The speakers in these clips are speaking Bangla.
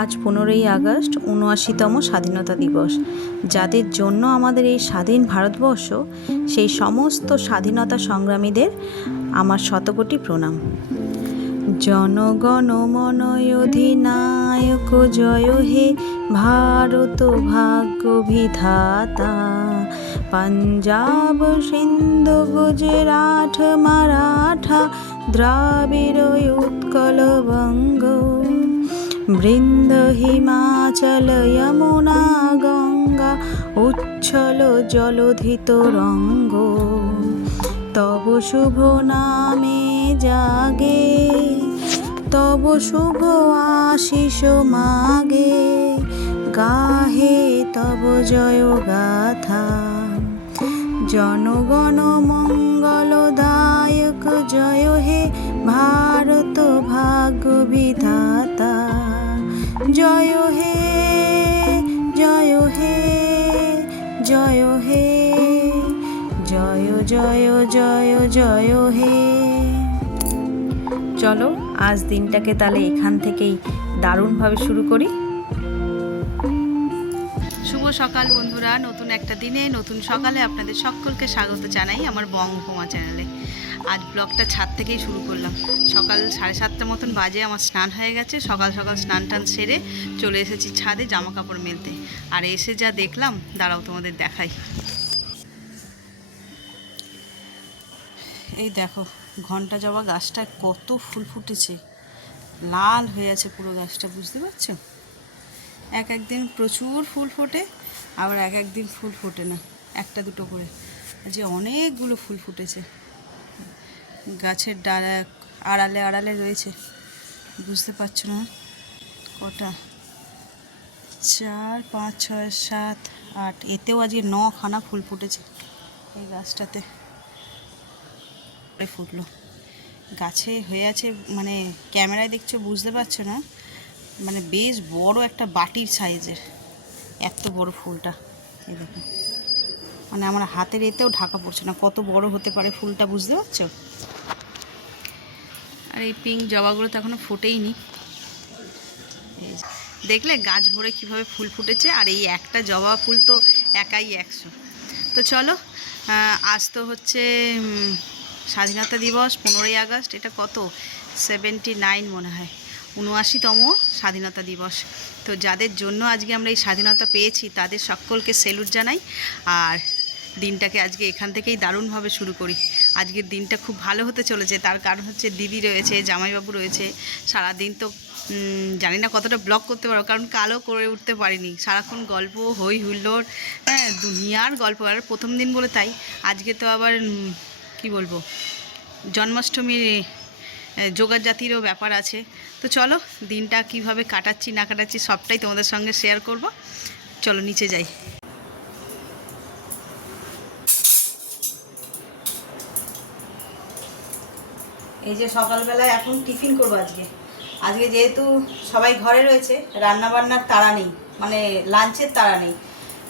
আজ পনেরোই আগস্ট, উনআশিতম স্বাধীনতা দিবস। যাদের জন্য আমাদের এই স্বাধীন ভারতবর্ষ, সেই সমস্ত স্বাধীনতা সংগ্রামীদের আমার শতকোটি প্রণাম। জনগণ মনয় অধিনায়ক, জয় হে ভারত ভাগ্য বিধাতা পাঞ্জাব সিন্ধু গুজরাট, মারাঠা দ্রাবিড় উৎকল বঙ্গ বৃন্দ হিমাচল যমুনা গঙ্গা উচ্ছল জলধিত রঙ্গ। তব শুভ নামে জাগে, তব শুভ আশিস মাগে। গাহে তব জয় গাথা। জনগণ মঙ্গলদায়ক জয় হে ভারত ভাগ্য জয় জয় জয় হে। চলো, আজ দিনটাকে তাহলে এখান থেকেই দারুণভাবে শুরু করি। শুভ সকাল বন্ধুরা, নতুন একটা দিনে, নতুন সকালে আপনাদের সকলকে স্বাগত জানাই আমার বং উপমা চ্যানেলে। আজ ব্লগটা ছাদ থেকেই শুরু করলাম। সকাল সাড়ে সাতটা মতন বাজে, আমার স্নান হয়ে গেছে। সকাল সকাল স্নান টান সেরে চলে এসেছি ছাদে জামা কাপড় মেলতে। আর এসে যা দেখলাম, দাঁড়াও তোমাদের দেখাই। এই দেখো, ঘণ্টা জবা গাছটা কত ফুল ফুটেছে। লাল হয়ে আছে পুরো গাছটা, বুঝতে পারছ? এক একদিন প্রচুর ফুল ফোটে, আবার এক একদিন ফুল ফোটে না, একটা দুটো করে। যে অনেকগুলো ফুল ফুটেছে। গাছের ডালা আড়ালে আড়ালে রয়েছে, বুঝতে পারছ না? কটা? চার, পাঁচ, ছয়, সাত, আট, এতেও আজকে নখানা ফুল ফুটেছে এই গাছটাতে। করে ফুটলো। গাছে হয়ে আছে মানে ক্যামেরায় দেখছ, বুঝতে পারছ না? মানে বেশ বড় একটা বাটির সাইজের। এত বড় ফুলটা। এই দেখো। মানে আমার হাতের এতেও ঢাকা পড়ছে না। কত বড় হতে পারে ফুলটা, বুঝতে পারছ? আর এই পিঙ্ক জবাগুলো তো এখনও ফুটেইনি। দেখলে গাছ ভরে কীভাবে ফুল ফুটেছে, আর এই একটা জবা ফুল তো একাই একশো। তো চলো আজ তো হচ্ছে স্বাধীনতা দিবস পনেরোই আগস্ট, এটা কত? সেভেন্টি নাইন মনে হয়। উনআশিতম স্বাধীনতা দিবস। তো যাদের জন্য আজকে আমরা এই স্বাধীনতা পেয়েছি, তাদের সকলকে সেলুট জানাই। আর দিনটাকে আজকে এখান থেকেই দারুণভাবে শুরু করি। আজকের দিনটা খুব ভালো হতে চলেছে। তার কারণ হচ্ছে দিদি রয়েছে, জামাইবাবু রয়েছে। সারা দিন তো জানি না কতটা ব্লগ করতে পারো কারণ কালও করে উঠতে পারিনি। সারাক্ষণ গল্প হই হুল্লোড় হ্যাঁ দুনিয়ার গল্প। আর প্রথম দিন বলে তাই। আজকে তো আবার কি বলব? জন্মাষ্টমীর যোগার জাতিরও ব্যাপার আছে। তো চলো, দিনটা কীভাবে কাটাচ্ছি, না কাটাচ্ছি, সবটাই তোমাদের সঙ্গে শেয়ার করব। চলো, নিচে যাই। এই যে সকালবেলায় এখন টিফিন করব আজকে। আজকে যেহেতু সবাই ঘরে রয়েছে রান্না বান্নার তাড়া নেই মানে লাঞ্চের তাড়া নেই।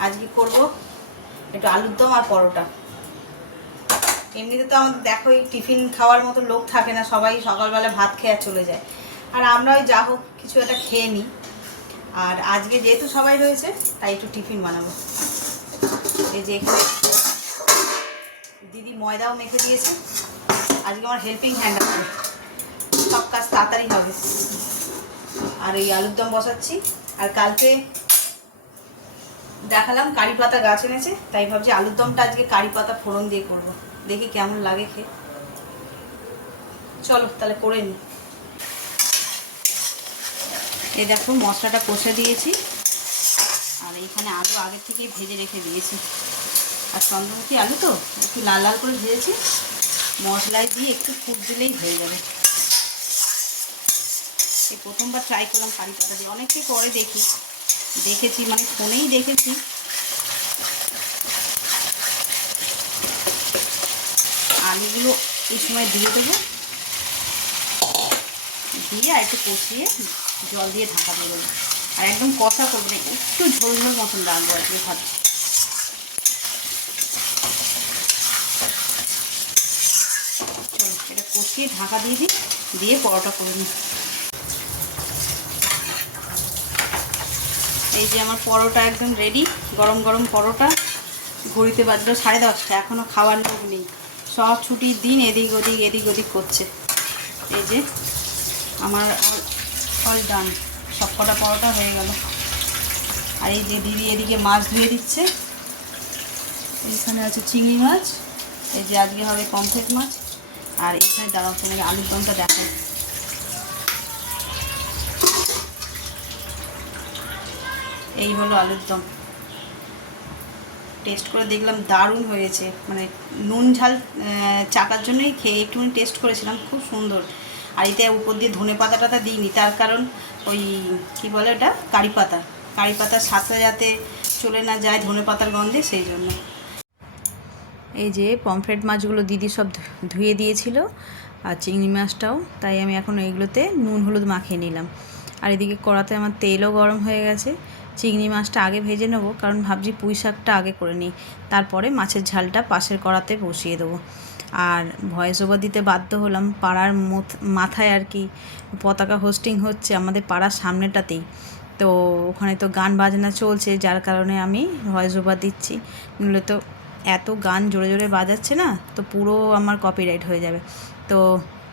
আজকে করব একটু আলুর দম আর পরোটা। এমনিতে তো আমাদের দেখোই টিফিন খাওয়ার মতো লোক থাকে না, সবাই সকালবেলা ভাত খেয়ে চলে যায়। আর আমরা ওই যা হোক কিছু একটা খেয়ে নিই। আর আজকে যেহেতু সবাই রয়েছে, তাই একটু টিফিন বানাবো। এই যে এখানে দিদি ময়দাও মেখে দিয়েছে। আজকে আমার হেল্পিং হ্যান্ড আছে। সব কাজ তাড়াতাড়ি হবে। আর এই আলুর দম বসাচ্ছি। আর কালকে দেখালাম কারি পাতা গাছ এনেছে, তাই ভাবছি আলুর দমটা আজকে কারি পাতা ফোড়ন দিয়ে করব। দেখি কেমন লাগে খেয়ে। চলো তাহলে করে নি। এই দেখো মশলাটা কষে দিয়েছি। আর এইখানে আলু আগে থেকেই ভেজে রেখে দিয়েছি। আর চন্দ্রমুখী আলু তো, একটু লাল লাল করে ভেজেছি। মশলায় দিয়ে একটু ফুট দিলেই হয়ে যাবে। এই প্রথমবার ট্রাই করলাম কারি পাতা দিয়ে। অনেকে করে দেখি। দেখেছি মানে ফোনেই দেখেছি। আলুগুলো এই সময় দিয়ে দেবো। দিয়ে আর একটু কষিয়ে জল দিয়ে ঢাকা দিয়ে দেবো। আর একদম কষা করব না, একটু ঝোল ঝোল মতন রাখব কি ভাত। এটা কষিয়ে ঢাকা দিয়ে দিই, দিয়ে পরোটা করে নিই। এই যে আমার পরোটা একদম রেডি গরম গরম পরোটা। ঘড়িতে বাজলো সাড়ে দশটা এখনও খাওয়ার লোক নেই। সব ছুটির দিন এদিক ওদিক এদিক ওদিক করছে। এই যে আমার অল ডান সব কটা পরোটা হয়ে গেল। আর এই যে দিদি এদিকে মাছ ধুয়ে দিচ্ছে। এইখানে আছে চিংড়ি মাছ। এই যে আজকে হবে পমফ্রেট মাছ। আর এখানে দাঁড়াও, তোমাকে আলুর দমটা দেখায় এই হলো আলুর দম। টেস্ট করে দেখলাম দারুণ হয়েছে। মানে নুন ঝাল চাকার জন্যই খেয়ে একটুখানি টেস্ট করেছিলাম, খুব সুন্দর। আর এতে উপর দিয়ে ধনে পাতা টাতা দিইনি, তার কারণ ওই, কি বলে ওটা? কারি পাতা। কারি পাতার স্বাদটা যাতে চলে না যায় ধনে পাতার গন্ধে, সেই জন্য। এই যে পমফ্রেট মাছগুলো দিদি সব ধুয়ে দিয়েছিল, আর চিংড়ি মাছটাও, তাই আমি এখন এইগুলোতে নুন হলুদ মাখিয়ে নিলাম। আর এদিকে কড়াতে আমার তেলও গরম হয়ে গেছে। চিংড়ি মাছটা আগে ভেজে নেব, কারণ ভাবছি পুঁই শাকটা আগে করে নিই। তারপরে মাছের ঝালটা পাশের কড়াতে বসিয়ে দেবো। আর ভয়েস ওভার দিতে বাধ্য হলাম, পাড়ার মাথায় আর কি পতাকা হোস্টিং হচ্ছে আমাদের পাড়ার সামনেটাতেই। তো ওখানে তো গান বাজনা চলছে, যার কারণে আমি ভয়েস ওভার দিচ্ছি। নইলে তো এত গান জোরে জোরে বাজাচ্ছে না, তো পুরো আমার কপিরাইট হয়ে যাবে। তো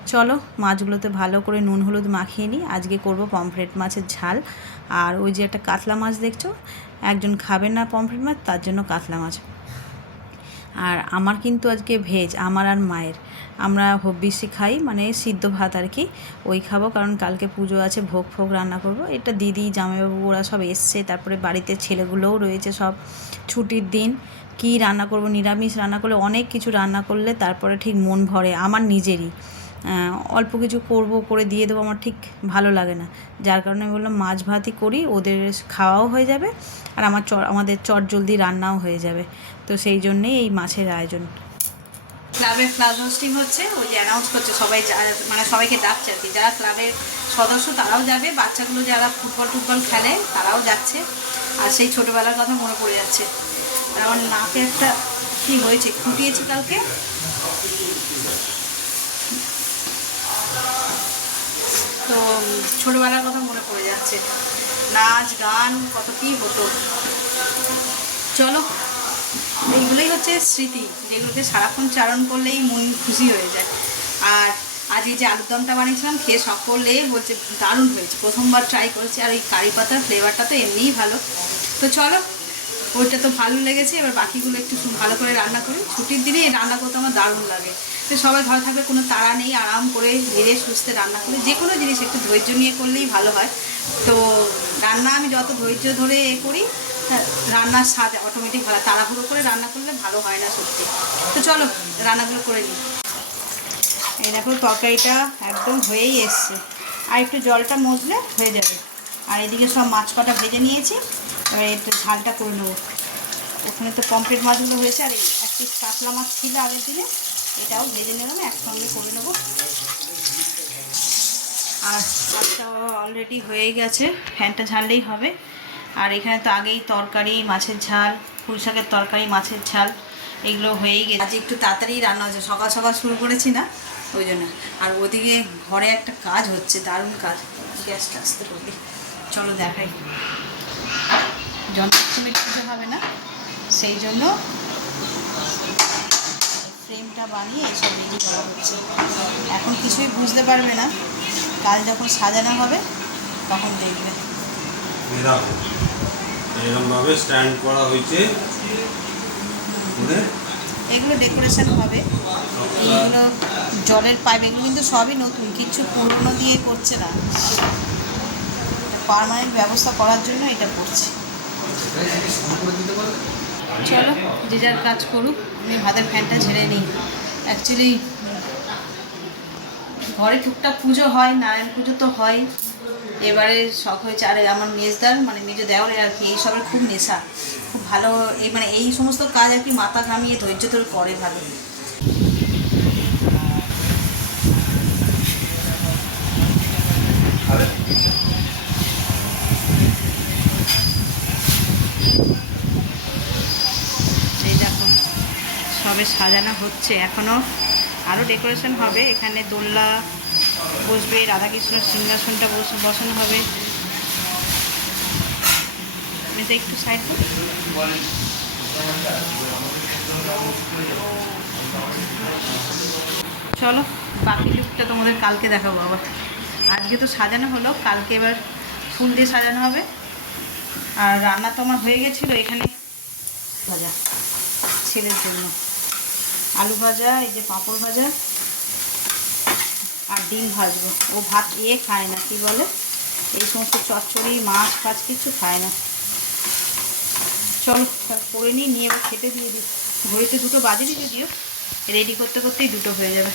চলো মাছগুলোতে ভালো করে নুন হলুদ মাখিয়ে নিই। আজকে করব পমফ্রেট মাছের ঝাল। আর ওই যে একটা কাতলা মাছ দেখছ? একজন খাবে না পমফ্রেট মাছ, তার জন্য কাতলা মাছ। আর আমার কিন্তু আজকে ভেজ, আমার আর মায়ের। আমরা হব্বিসি খাই মানে সিদ্ধ ভাত আর কি। ওই খাব, কারণ কালকে পুজো আছে, ভোগ ফোগ রান্না করব। এটা দিদি, জামাইবাবু, ওরা সব এসছে, তারপরে বাড়িতে ছেলেগুলোও রয়েছে সব। ছুটির দিন কি রান্না করব? নিরামিষ রান্না করলে, অনেক কিছু রান্না করলে তারপরে ঠিক মন ভরে, আমার নিজেরই। অল্প কিছু করব, করে দিয়ে দেবো, আমার ঠিক ভালো লাগে না। যার কারণে আমি বললাম, মাছ ভাতই করি, ওদের খাওয়াও হয়ে যাবে, আর আমার চ আমাদের চট জলদি রান্নাও হয়ে যাবে। তো সেই জন্যেই এই মাছের আয়োজন। ক্লাবের ক্লাব হোস্টিং হচ্ছে, ওই যে অ্যানাউন্স করছে সবাই মানে সবাইকে ডাকছে আর কি। যারা ক্লাবের সদস্য, তারাও যাবে। বাচ্চাগুলো যারা ফুটবল টুটবল খেলে, তারাও যাচ্ছে। আর সেই ছোটোবেলার কথা মনে পড়ে যাচ্ছে। আর আমার নাকে একটা কী হয়েছে, খুঁটিয়েছি কালকে। তো ছোটোবেলার কথা মনে পড়ে যাচ্ছে। নাচ, গান, কত কী হতো। চলো, এইগুলোই হচ্ছে স্মৃতি, যেগুলোকে সারাক্ষণ চারণ করলেই মন খুশি হয়ে যায়। আর আজ এই যে আলুর দমটা বানিয়েছিলাম, খেয়ে সকলে বলছে, দারুণ হয়েছে। প্রথমবার ট্রাই করেছি, আর ওই কারি পাতার ফ্লেভারটা তো এমনিই ভালো। তো চলো, ওইটা তো ভালো লেগেছে, এবার বাকিগুলো একটু ভালো করে রান্না করি। ছুটির দিনে রান্না করতে আমার দারুণ লাগে। তো সবাই ঘরে থাকবে কোনো তাড়া নেই, আরাম করে ধীরে সুস্থে রান্না করে যে কোনো জিনিস, একটু ধৈর্য নিয়ে করলেই ভালো হয়। তো রান্না আমি যত ধৈর্য ধরে এ করি রান্নার স্বাদ অটোমেটিক ভালো। তাড়াহুড়ো করে রান্না করলে ভালো হয় না সত্যি। তো চলো, রান্নাগুলো করে নিই। এই দেখো, তরকারিটা একদম হয়েই এসছে। আর একটু জলটা মজলে হয়ে যাবে। আর এদিকে সব মাছ কটা ভেজে নিয়েছি, এবার একটু ঝালটা করে নেব। ওখানে তো পমফ্রেট মাছগুলো হয়েছে, আর এক পিস কাতলা মাছ ছিল আগের দিনে। এটাও ভেজে নিলাম, একসঙ্গে করে নেব। আর ভাতটা অলরেডি হয়ে গেছে, ফ্যানটা ঝাললেই হবে। আর এখানে তো আগেই তরকারি, মাছের ঝাল ফুল শাকের তরকারি, মাছের ঝাল, এগুলো হয়েই গেছে। আজ একটু তাড়াতাড়ি রান্না হচ্ছে সকাল সকাল শুরু করেছি না, ওই জন্য। আর ওদিকে ঘরে একটা কাজ হচ্ছে, দারুণ কাজ গ্যাসটা আসতে করবি চলো দেখাই। পুজো হবে না, সেই জন্য ফ্রেমটা বানিয়ে এইসব রেডি করা হচ্ছে। এখন কিছুই বুঝতে পারবে না। কাল যখন সাজানো হবে তখন দেখবে। এরকমভাবে স্ট্যান্ড করা হয়েছে। এগুলো ডেকোরেশন হবে। এইগুলো জলের পাইপ এগুলো কিন্তু সবই নতুন। কিছু পুরনো দিয়ে করছে না। পারমানেন্ট ব্যবস্থা করার জন্য এটা করছি। চলো যে যার কাজ করুক। আমি হাতের ফ্যানটা ঝেড়ে নিই অ্যাকচুয়ালি ঘরে টুকটাক পুজো হয়, নারায়ণ পুজো তো হয়। এবারে শখ হয়েছে, আর আমার মেজদার মানে মেজ দেওয়ারের আর কি এইসবের খুব নেশা। খুব ভালো, এই মানে এই সমস্ত কাজ আর কি মাথা ঘামিয়ে ধৈর্য ধরে করে ভালো এই দেখো সবে সাজানো হচ্ছে? এখনও আরও ডেকোরেশন হবে। এখানে দোলনা বসবে রাধাকৃষ্ণ সিংহাসনটা বস, বসানো হবে। এটা একটু সাইড চলো, বাকি লুকটা তোমাদের কালকে দেখাবো আবার। আজকে তো সাজানো হলো, কালকে এবার ফুল দিয়ে সাজানো হবে। আর রান্না তো আমার হয়ে গেছিল, এখানে ছেলের জন্য। আলু ভাজা, এই যে পাঁপড় ভাজা আর ডিম ভাজবো। ও ভাত এ খায় না, কি বলে? এই সমস্ত চচ্চড়ি, মাছ ফাছ কিছু খায় না। চলো করে নিই, নিয়ে এবার খেতে দিয়ে দিই। ঘড়িতে দুটো বাজে দিয়ে দিও। রেডি করতে করতেই দুটো হয়ে যাবে।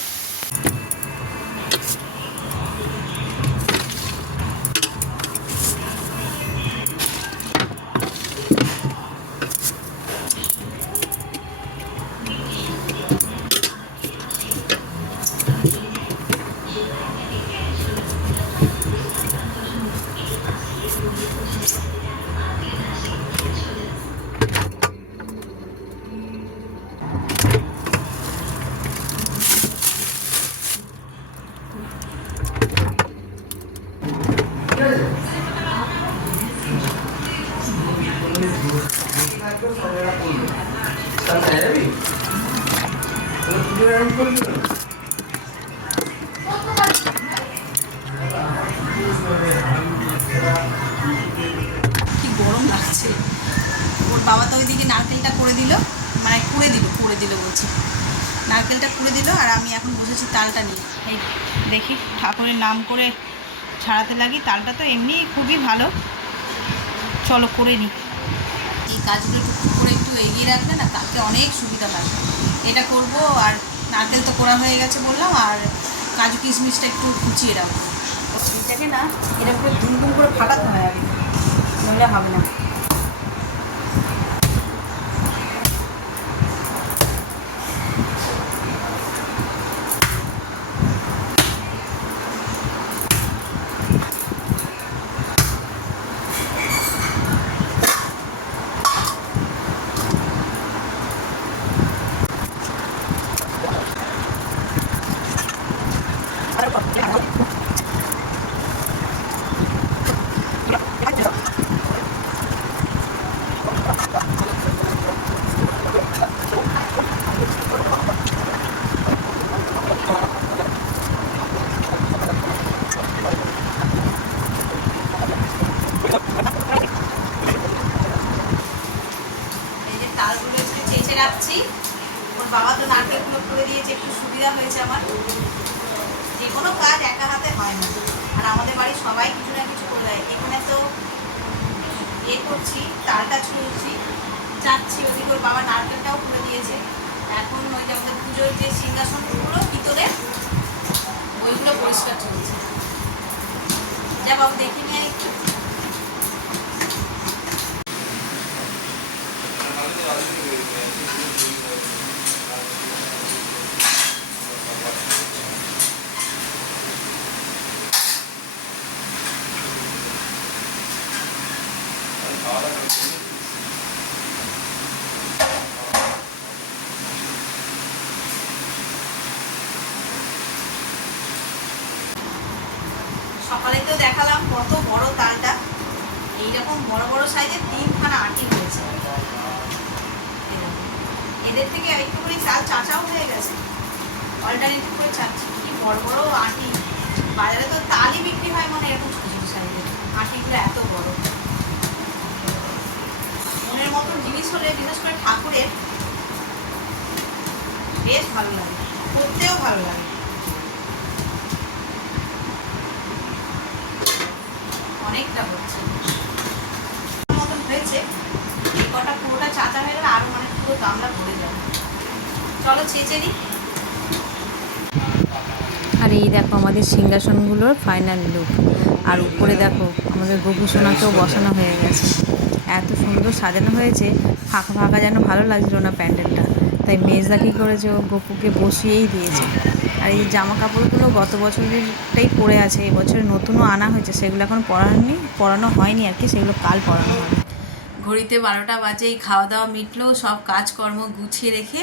নারকেলটা খুলে দিল আর আমি এখন বসেছি তালটা নিয়ে। এই দেখি ঠাকুরের নাম করে ছাড়াতে লাগি তালটা তো এমনি খুবই ভালো। চলো করে নিই। এই কাজগুলো একটু করে একটু এগিয়ে রাখলে না তাকে অনেক সুবিধা লাগবে এটা করব আর নারকেল তো করা হয়ে গেছে বললাম আর কাজু কিশমিশটা একটু কুচিয়ে রাখব। এটাকে না এরকম করে দুম দুম করে ফাটাতে হয় আগে। নইলে হবে না এই যে তালগুলো একটু চেঁচে রাখছি ওর বাবা তো নারকেলগুলো করে দিয়েছে একটু সুবিধা হয়েছে আমার যে কোনো কাজ একা হাতে হয় না আর আমাদের বাড়ির সবাই কিছু না কিছু করে দেয় এখানে তো এ করছি তালটা ছুঁড়ছি চাচ্ছি ওদিকে ওর বাবা নারকেলটাও খুলে দিয়েছে। এখন ওই যে আমাদের পুজোর যে সিংহাসনগুলো, ভিতরে ওইগুলো পরিষ্কার চলছে। যা বাবু, দেখে নিয়ে একটু। সকালে তো দেখালাম কত বড় তালটা। এইরকম বড় বড় সাইজের তিনখানা আটি হয়েছে। এদের থেকে একটুখানি চাল চাচাও হয়ে গেছে। অল্টারনেটিভ করে চাচ্ছি। কি বড় বড় আটি। বাজারে তো তালই বিক্রি হয় মানে এরকম ছোটো ছোটো সাইজের আটিগুলো এত বড়। মনের মতন জিনিস হলে বিশেষ করে ঠাকুরের, বেশ ভালো লাগে। করতেও ভালো লাগে। অনেকটা হচ্ছে। মতন হয়েছে। এই কটা পুরোটা চাচা হয়ে গেলে আরও মানে পুরো গামলা ভরে যাবে। চলো ছেঁচে নিই আর এই দেখো আমাদের সিংহাসনগুলোর ফাইনাল লুক আর উপরে দেখো আমাদের গোপুসোনাকেও বসানো হয়ে গেছে। এত সুন্দর সাজানো হয়েছে। ফাঁকা ফাঁকা যেন ভালো লাগছিল না প্যান্ডেলটা। তাই মেজদা কী করেছে ও গপুকে বসিয়েই দিয়েছে। আর এই জামা কাপড়গুলো গত বছরেরটাই পরে আছে এই বছর নতুনও আনা হয়েছে, সেগুলো এখন পরানোনি, পরানো হয়নি আর কি, সেগুলো কাল পরানো হবে। ঘড়িতে বারোটা বাজে এই খাওয়া দাওয়া মিটলো, সব কাজকর্ম গুছিয়ে রেখে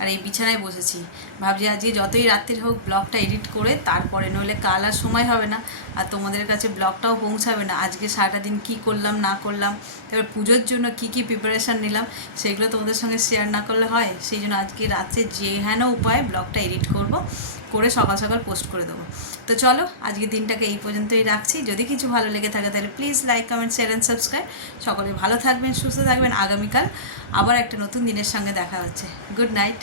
আর এই বিছানায় বসেছি। ভাবছি আজকে যতই রাত্রির হোক ব্লগটা এডিট করে তারপরে নইলে কাল আর সময় হবে না। আর তোমাদের কাছে ব্লগটাও পৌঁছাবে না। আজকে সারাটা দিন কী করলাম, না করলাম, এবার পুজোর জন্য কি কি প্রিপারেশান নিলাম, সেগুলো তোমাদের সঙ্গে শেয়ার না করলে হয়। সেই জন্য আজকে রাত্রে যে হেন উপায়ে ব্লগটা এডিট করব, করে সকাল সকাল পোস্ট করে দেবো। তো চলো আজকের দিনটাকে এই পর্যন্তই রাখছি। যদি কিছু ভালো লেগে থাকে তাহলে please like comment share and subscribe সকলে ভালো থাকবেন, সুস্থ থাকবেন। আগামীকাল আবার একটা নতুন দিনের সঙ্গে দেখা হচ্ছে। Good night